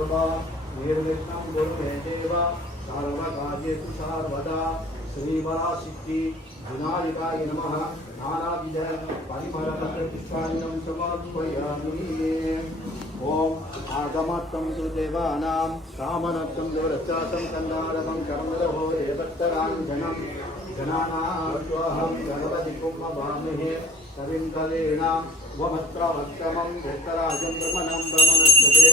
प्रभा निर्विघ्नं कुरु मे देव सर्वकार्येषु सर्वदा श्रीवरासिद्धि विनायकाय नमः नानाविध परिमलपत्रपुष्पाण्यं समर्पयामि। ओम आगमत्तं सुदेवानां कामनत्तं देवरक्षासं कन्नारकं कर्मरहो देवत्तराञ्जनं जनानां गणपतिं नमामि कविं कवीनां वमत्रवक्रमं वेत्तराजं ब्रह्मणं ब्रह्मणस्पते